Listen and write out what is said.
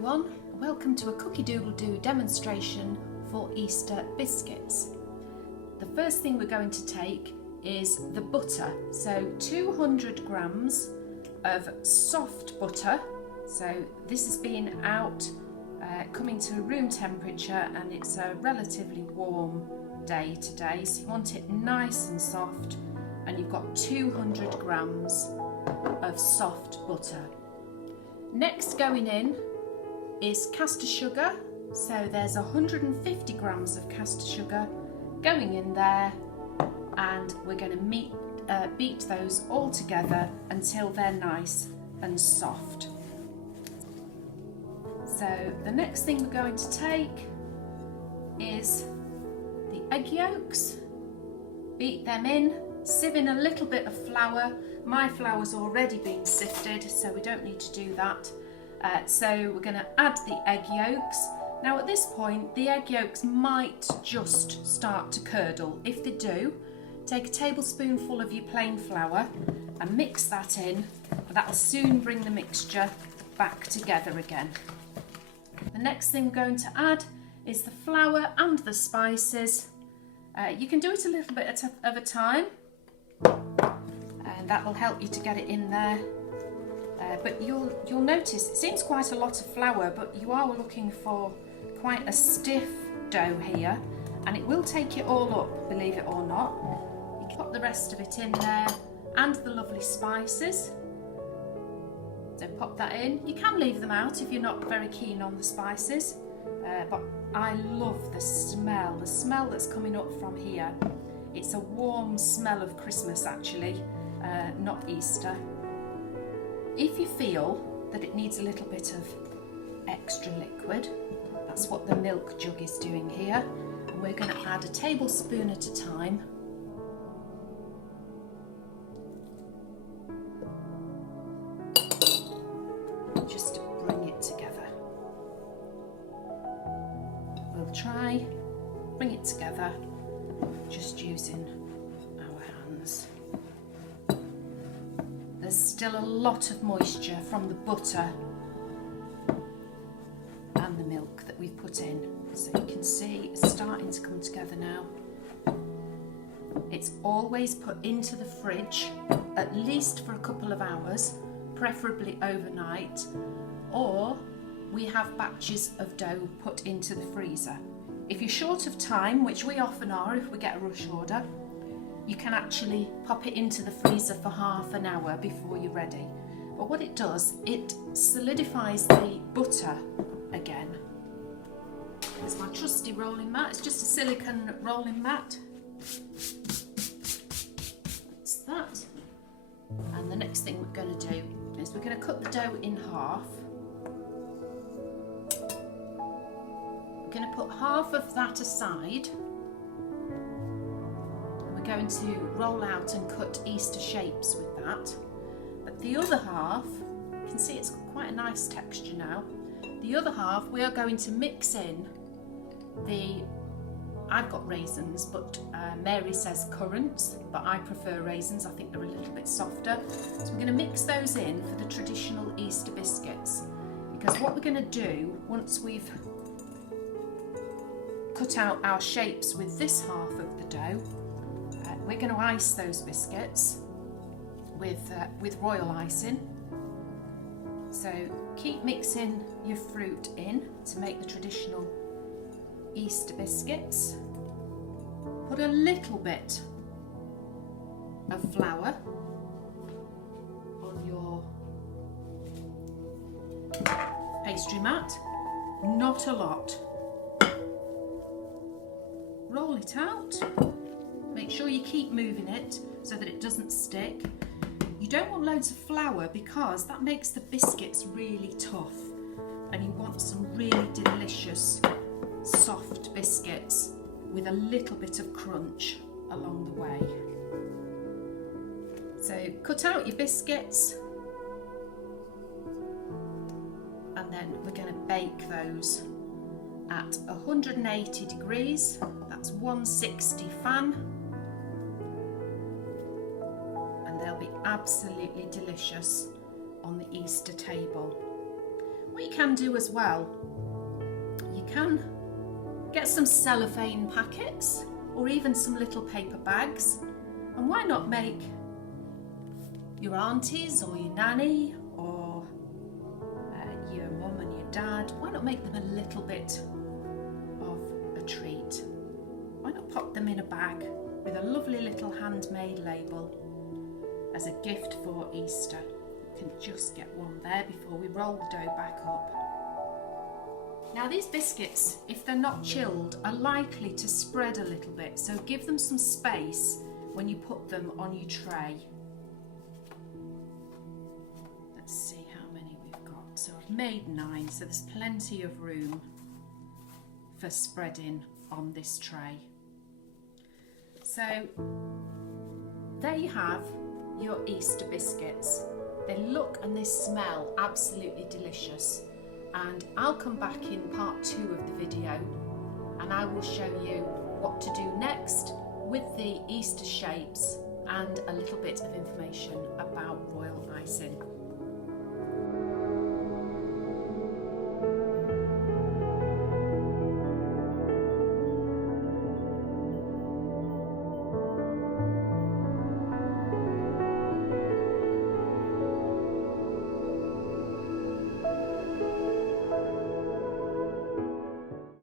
everyone, welcome to a cookie doodle do demonstration for Easter biscuits. The first thing we're going to take is the butter, so 200 grams of soft butter. So this has been out coming to room temperature and it's a relatively warm day today, so you want it nice and soft, and you've got 200 grams of soft butter. Next going in is caster sugar, so there's 150 grams of caster sugar going in there, and we're going to beat those all together until they're nice and soft. So the next thing we're going to take is the egg yolks, beat them in, sieve in a little bit of flour. My flour's already been sifted, so we don't need to do that. So we're going to add the egg yolks. Now at this point, the egg yolks might just start to curdle. If they do, take a tablespoonful of your plain flour and mix that in. That'll soon bring the mixture back together again. The next thing we're going to add is the flour and the spices. You can do it a little bit at a time, and that will help you to get it in there. But you'll notice it seems quite a lot of flour, but you are looking for quite a stiff dough here, and it will take it all up, believe it or not. You can put the rest of it in there and the lovely spices. So pop that in. You can leave them out if you're not very keen on the spices, but I love the smell that's coming up from here. It's a warm smell of Christmas actually, not Easter. If you feel that it needs a little bit of extra liquid, that's what the milk jug is doing here, and we're going to add a tablespoon at a time. Just to bring it together. We'll try bring it together just using our hands. There's still a lot of moisture from the butter and the milk that we've put in, so you can see it's starting to come together now. It's always put into the fridge at least for a couple of hours, preferably overnight, or we have batches of dough put into the freezer. If you're short of time, which we often are if we get a rush order, you can actually pop it into the freezer for half an hour before you're ready. But what it does, it solidifies the butter again. There's my trusty rolling mat. It's just a silicone rolling mat. That's that. And the next thing we're going to do is we're going to cut the dough in half. We're going to put half of that aside. We're going to roll out and cut Easter shapes with that. But the other half, you can see it's got quite a nice texture now. The other half we are going to mix in I've got raisins, but Mary says currants, but I prefer raisins. I think they're a little bit softer. So we're going to mix those in for the traditional Easter biscuits, because what we're going to do once we've cut out our shapes with this half of the dough, we're going to ice those biscuits with royal icing. So keep mixing your fruit in to make the traditional Easter biscuits. Put a little bit of flour on your pastry mat, not a lot. Roll it out. Make sure you keep moving it so that it doesn't stick. You don't want loads of flour because that makes the biscuits really tough, and you want some really delicious soft biscuits with a little bit of crunch along the way. So cut out your biscuits, and then we're going to bake those at 180 degrees. That's 160 fan. They'll be absolutely delicious on the Easter table. What you can do as well, you can get some cellophane packets or even some little paper bags, and why not make your aunties or your nanny or your mum and your dad, why not make them a little bit of a treat? Why not pop them in a bag with a lovely little handmade label as a gift for Easter? You can just get one there before we roll the dough back up. Now these biscuits, if they're not chilled, are likely to spread a little bit, so give them some space when you put them on your tray. Let's see how many we've got. So I've made 9, so there's plenty of room for spreading on this tray. So there you have your Easter biscuits. They look and they smell absolutely delicious, and I'll come back in part 2 of the video and I will show you what to do next with the Easter shapes and a little bit of information about royal icing.